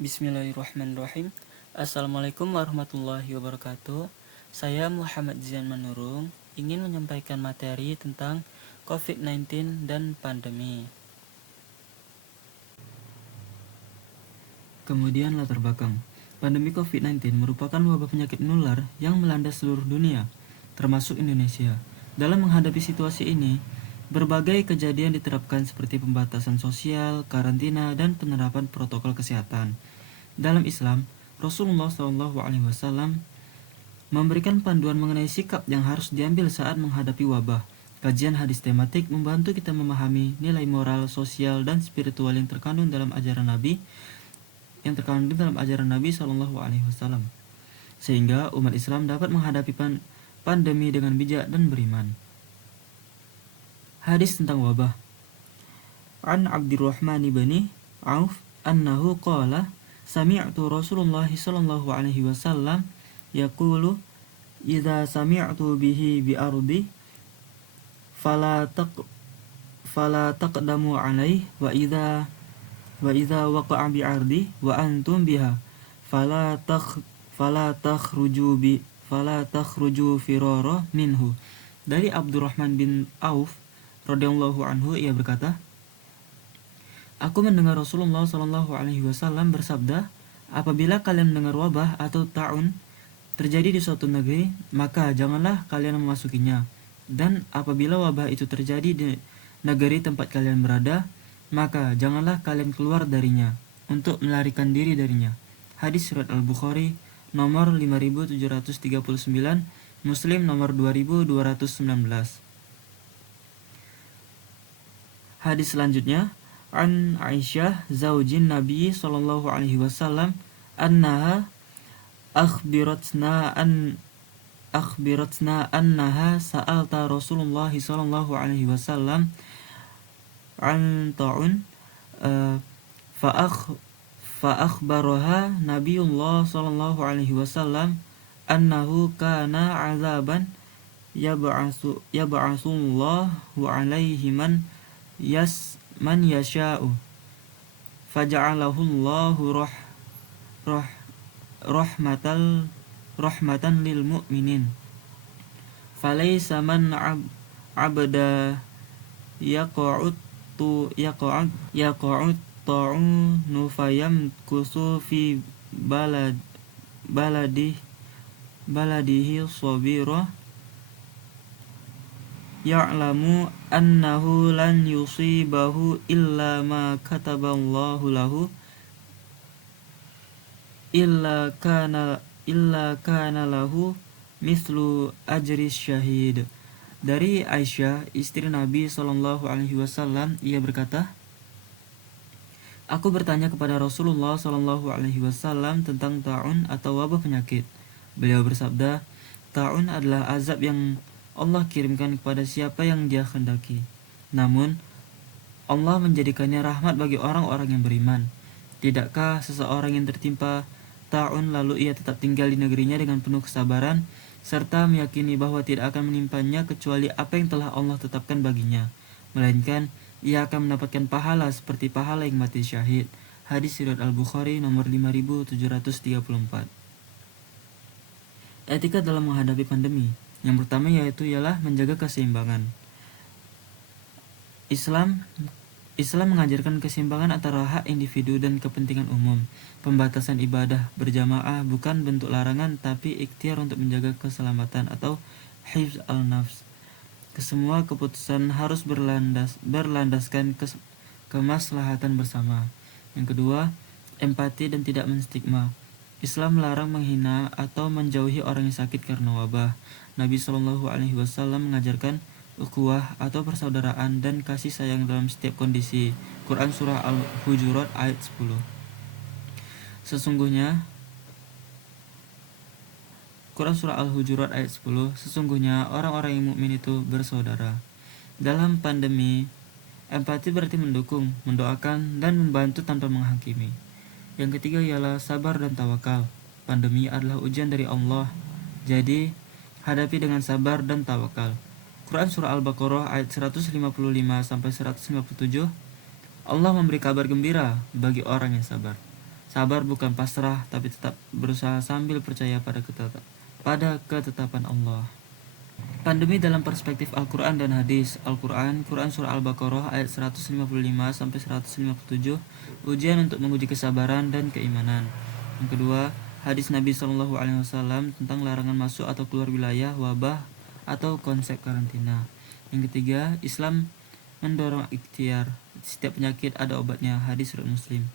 Bismillahirrahmanirrahim. Assalamualaikum warahmatullahi wabarakatuh. Saya Muhammad Zian Manurung ingin menyampaikan materi tentang COVID-19 dan pandemi. Kemudian latar belakang. Pandemi COVID-19 merupakan wabah penyakit menular yang melanda seluruh dunia, termasuk Indonesia. Dalam menghadapi situasi ini, berbagai kejadian diterapkan seperti pembatasan sosial, karantina, dan penerapan protokol kesehatan. Dalam Islam, Rasulullah SAW memberikan panduan mengenai sikap yang harus diambil saat menghadapi wabah. Kajian hadis tematik membantu kita memahami nilai moral, sosial, dan spiritual yang terkandung dalam ajaran Nabi SAW, sehingga umat Islam dapat menghadapi pandemi dengan bijak dan beriman. Hadis tentang wabah. An Abdurrahman bin Auf annahu qala sami'tu Rasulullah sallallahu alaihi wasallam yaqulu idza sami'tu bihi bi ardi fala taqdamu alaihi wa idza waqa'a bi ardi wa antum biha fala takhruju firara minhu. Dari Abdurrahman bin Auf radhiyallahu anhu, ia berkata, aku mendengar Rasulullah sallallahu alaihi wasallam bersabda, apabila kalian mendengar wabah atau ta'un terjadi di suatu negeri, maka janganlah kalian memasukinya. Dan apabila wabah itu terjadi di negeri tempat kalian berada, maka janganlah kalian keluar darinya untuk melarikan diri darinya. Hadis surat Al-Bukhari nomor 5739, Muslim nomor 2219. Hadis selanjutnya, an Aisyah zaujin Nabi sallallahu alaihi wasallam annaha akhbiratna annaha sa'alta Rasulullah sallallahu alaihi wasallam an ta'un fa akhbaraha Nabiullah sallallahu alaihi wasallam annahu kana azaban yab'atsullahu alaihi man yasha'u faja'alahu Allahu rahmatan lil mu'minin falaysa man abda yaqa'ut ta'unu fayamkusu fi baladihi sabira ya'lamu annahu lan yusibahu illa ma kataballahu lahu illa kana lahu mislu ajri syahid. Dari Aisyah, istri Nabi sallallahu alaihi wasallam, ia berkata, aku bertanya kepada Rasulullah sallallahu alaihi wasallam tentang ta'un atau wabah penyakit. Beliau bersabda, ta'un adalah azab yang Allah kirimkan kepada siapa yang Dia kehendaki. Namun Allah menjadikannya rahmat bagi orang-orang yang beriman. Tidakkah seseorang yang tertimpa ta'un lalu ia tetap tinggal di negerinya dengan penuh kesabaran serta meyakini bahwa tidak akan menimpanya kecuali apa yang telah Allah tetapkan baginya, melainkan ia akan mendapatkan pahala seperti pahala yang mati syahid. Hadis riwayat Al-Bukhari nomor 5734. Etika dalam menghadapi pandemi. Yang pertama ialah menjaga keseimbangan. Islam mengajarkan keseimbangan antara hak individu dan kepentingan umum. Pembatasan ibadah berjamaah bukan bentuk larangan, tapi ikhtiar untuk menjaga keselamatan atau hifz al-nafs. Kesemua keputusan harus berlandaskan kemaslahatan bersama. Yang kedua, empati dan tidak menstigma. Islam melarang menghina atau menjauhi orang yang sakit karena wabah. Nabi Shallallahu Alaihi Wasallam mengajarkan ukhuwah atau persaudaraan dan kasih sayang dalam setiap kondisi. Quran surah Al-Hujurat ayat 10. Sesungguhnya orang-orang yang mukmin itu bersaudara. Dalam pandemi, empati berarti mendukung, mendoakan, dan membantu tanpa menghakimi. Yang ketiga ialah sabar dan tawakal. Pandemi adalah ujian dari Allah, jadi hadapi dengan sabar dan tawakal. Quran surah Al-Baqarah ayat 155-157, Allah memberi kabar gembira bagi orang yang sabar. Sabar bukan pasrah, tapi tetap berusaha sambil percaya pada ketetapan Allah. Pandemi dalam perspektif Al-Quran dan Hadis. Quran Surah Al-Baqarah ayat 155-157, ujian untuk menguji kesabaran dan keimanan. Yang kedua, hadis Nabi SAW tentang larangan masuk atau keluar wilayah wabah atau konsep karantina. Yang ketiga, Islam mendorong ikhtiar. Setiap penyakit ada obatnya. Hadis riwayat Muslim.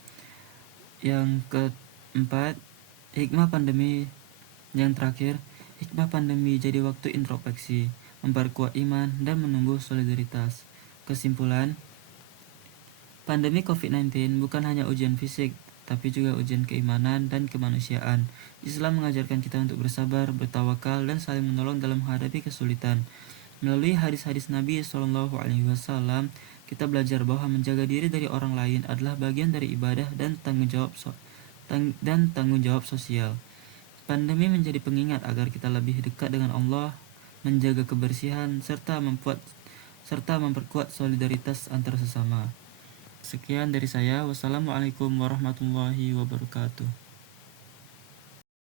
Yang keempat, hikmah pandemi. Yang terakhir, hikmah pandemi jadi waktu introspeksi, memperkuat iman, dan menumbuh solidaritas. Kesimpulan, pandemi COVID-19 bukan hanya ujian fisik, tapi juga ujian keimanan dan kemanusiaan. Islam mengajarkan kita untuk bersabar, bertawakal, dan saling menolong dalam menghadapi kesulitan. Melalui hadis-hadis Nabi SAW, kita belajar bahwa menjaga diri dari orang lain adalah bagian dari ibadah dan tanggung jawab sosial. Pandemi menjadi pengingat agar kita lebih dekat dengan Allah, menjaga kebersihan, serta memperkuat solidaritas antar sesama. Sekian dari saya. Wassalamualaikum warahmatullahi wabarakatuh.